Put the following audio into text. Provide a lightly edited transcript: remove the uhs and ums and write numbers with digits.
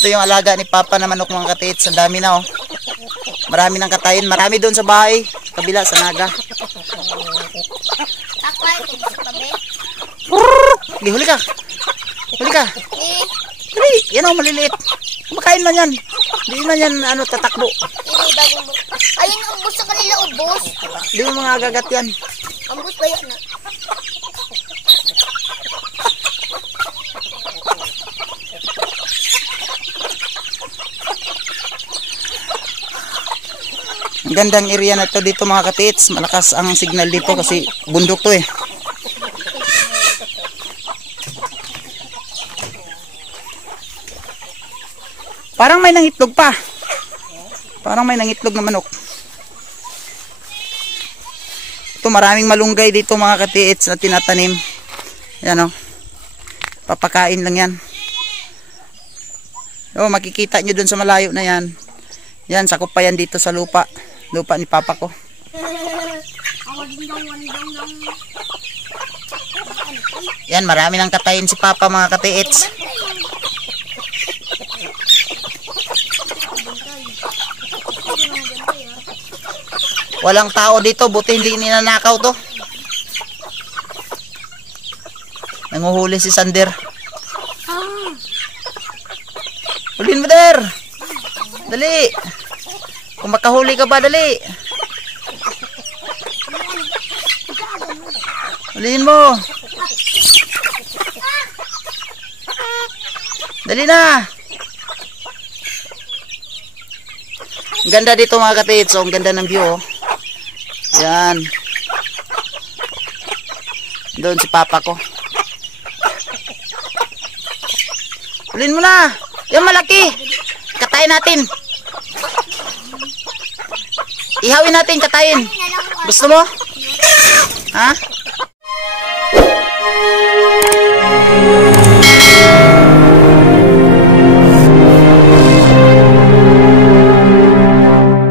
Ito yung alaga ni Papa na manok mga katiits. Ang dami na oh. Marami nang katayin. Marami doon sa bahay. Sa kabila, sa naga. Huli, huli ka. Huli ka. Huli. Yan oh, maliliit. Kumakain man yan. Hindi man yan ano, tatakbo. Ayun, ubos sa kanila, ubos. Hindi mo mga agagat yan. Ubos ba yan? Ang gandang area na to dito mga katiits. Malakas ang signal dito kasi bundok to eh. Parang may nangitlog pa. Parang may nangitlog na manok. Ito maraming malunggay dito mga katiits na tinatanim. Yan o. Papakain lang yan. O, makikita nyo dun sa malayo na yan. Yan, sakop pa yan dito sa lupa. Lupa ni Papa ko. Yan, marami nang katayin si Papa mga katiits. Walang tao dito, buti hindi ninanakaw to. Nanguhuli si Sander. Huliin mo, Der. Dali. Kung makahuli ka ba, dali. Huliin mo. Dali na. Ang ganda dito mga katiits. So, ang ganda ng view. Oh. Yan. Doon si Papa ko. Huliin mo na. Yung malaki. Katayin natin. Ihawin natin, katayin. Gusto mo? Ha?